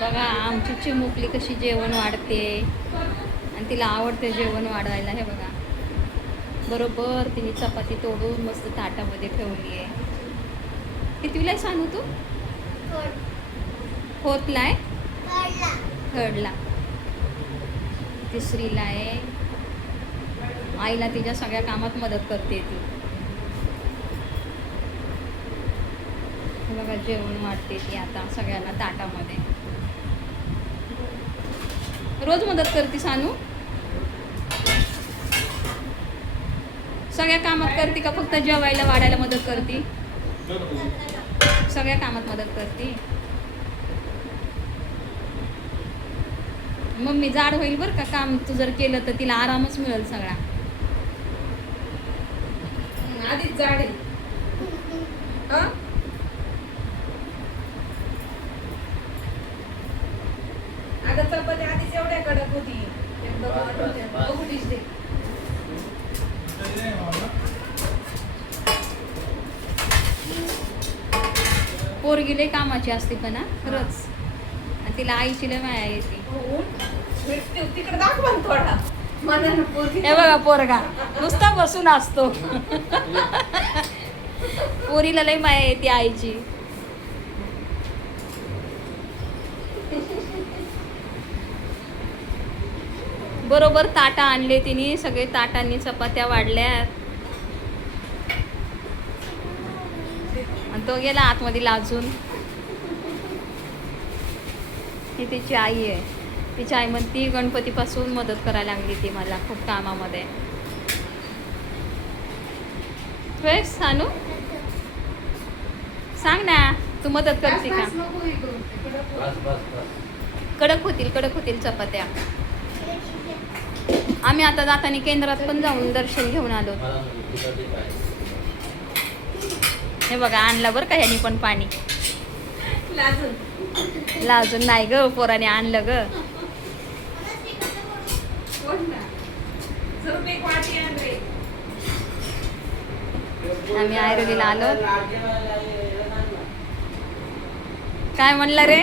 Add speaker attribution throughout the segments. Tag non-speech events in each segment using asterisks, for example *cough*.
Speaker 1: बघा आमची चिमुकली कशी जेवण वाढते. आणि तिला आवडते जेवण वाढवायला हे बघा. बरोबर तिने चपाती तोडून मस्त ताटामध्ये ठेवली आहे. कितवीला सांगू तू? फोर्थला आहे? थर्डला. तिसरीला आहे. आईला तिच्या सगळ्या कामात मदत करते ती. बघा जेवण वाटते ती आता सगळ्यांना ताटामध्ये. रोज मदत करते सानू. सगळ्या कामात करते का फक्त जेवायला वाढायला मदत करते. सगळ्या कामात मदत करते. मम्मी जाड होईल बरं का काम तू जर केलं तर तिला आरामच मिळेल सगळा.
Speaker 2: आधीच जाड आहे हं? अगं चपाती आधीच एवढ्या कडक होती एकदम हॉट होत्या. बघू दिसते
Speaker 1: पोरगी लय कामाची असते पण हा, खरंच. आणि तिला आईची लय माया येते.
Speaker 2: हो. भेटते तिकडे दाखवा ना थोडा. मनानं पोरगी.
Speaker 1: हे बघा पोरगा नुसता बसून असतो. पोरीला लय माया येते आईची. बरोबर ताटा आणले तिने सगळे ताटांनी चपात्या वाढल्या तो गेला आतमध्ये लाजून. ही तिची आई आहे. तिची आई म्हणती गणपतीपासून मदत करायला लागली ती मला खूप कामामध्ये. सानू? सांग ना तू मदत करते का? कडक होतील कडक होतील चपात्या. आम्ही आता जाताना केंद्रात पण जाऊन दर्शन घेऊन आलो
Speaker 3: मला नको, तुला ते पाहिजे.
Speaker 1: हे बघा आणला बरं का ह्यानी पण पाणी?
Speaker 2: लाजून.
Speaker 1: नाही ग पोराने आणलं ग. आम्ही आयरोलीला आलो. काय म्हणलं रे?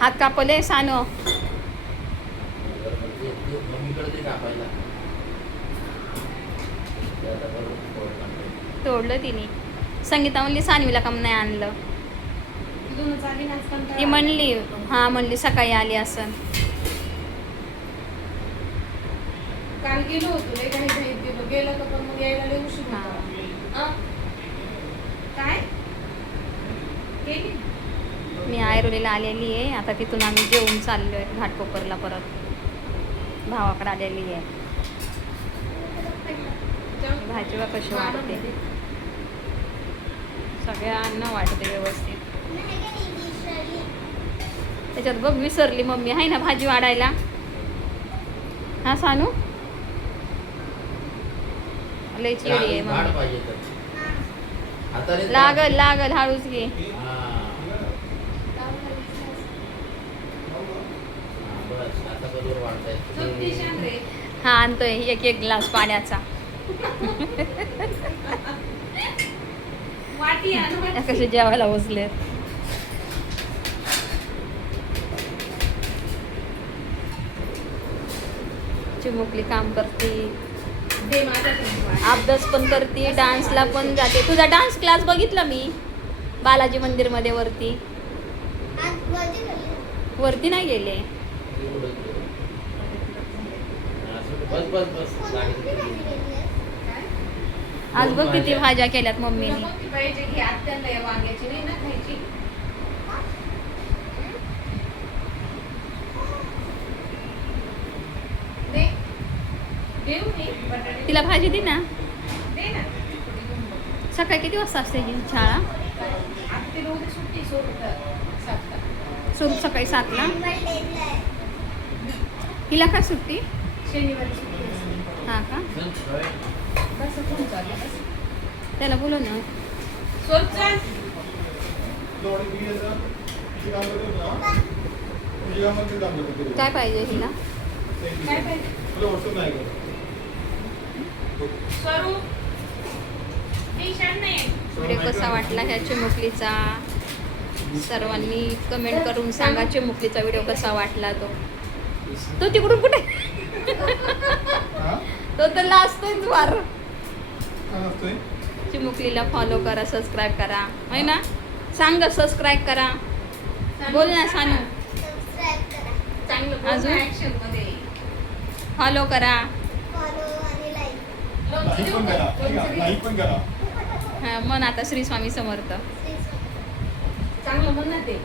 Speaker 1: हात कापले सानो
Speaker 3: बरं, बरं, ते- ते मम्मीकडे ते कापायला. ते आता बरोबर पोट काढतोय.
Speaker 1: तोडलं तिने संगीता म्हणली सानवीला काम नाही आणलं. ती म्हणली हा म्हणली सकाळी आली असं
Speaker 2: काल गेलो होतो लय काही घाईत गेलो गेलं तर पण मग यायला लय उशीर. होता. अं? काय गेली
Speaker 1: मी आयरोलीला आलेली आहे आता तिथून आम्ही जेवून चाललो आहे घाटकोपरला परत भावाकडे आलेली आहे. भाजी बा कशी वाढते सगळ्यांना वाटते व्यवस्थित. त्याच्यात बघ विसरली मम्मी. आहे ना भाजी वाढायला? हा सानू? लय चिडी आहे मम्मी. लागल लागल हळूच घे.
Speaker 3: हा.
Speaker 1: आणतोय. एक एक ग्लास पाण्याचा. कसे जेवायला बसले चिमुकली काम करते. अभ्यास पण करते डान्सला पण जाते. तुझा डान्स क्लास बघितला मी बालाजी मंदिरमध्ये वरती. वरती नाही गेले.
Speaker 3: बस बस बस?
Speaker 1: आज बघ किती भाज्या केल्यात मम्मीने. तिला भाजी दे ना. सकाळी किती वाजता असते ही शाळा? सुरू सकाळी सातला. हिला का सुट्टी?
Speaker 2: शनिवारी सुट्टी असते.
Speaker 1: हा का? त्याला बोलव ना. काय पाहिजे हिला? व्हिडिओ कसा वाटला ह्या चिमुकलीचा? सर्वांनी कमेंट करून सांगा चिमुकलीचा व्हिडिओ कसा वाटला तो? तो तिकडून कुठे? *laughs* तो तर लास्ट वार. चिमुकलीला फॉलो करा सबस्क्राईब करा. है ना? सांग सबस्क्राईब करा. बोल ना सानू. अजून? फॉलो करा. हा, मन आता श्री स्वामी समर्थ.
Speaker 2: चांगलं म्हण ना ते.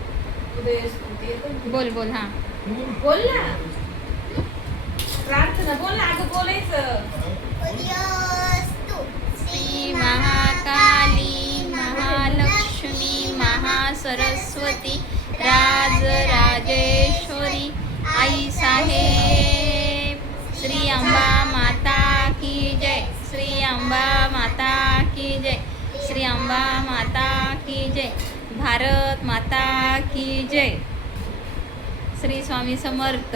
Speaker 1: बोल बोल हा.
Speaker 2: बोल ना. प्रार्थना बोल ना अगं बोलायचं.
Speaker 1: श्री महाकाली महालक्ष्मी महासरस्वती राजराजेश्वरी आई साहेब श्री अंबा माता की जय श्री अंबा माता की जय श्री अंबा माता की जय भारत माता की जय. श्री स्वामी समर्थ.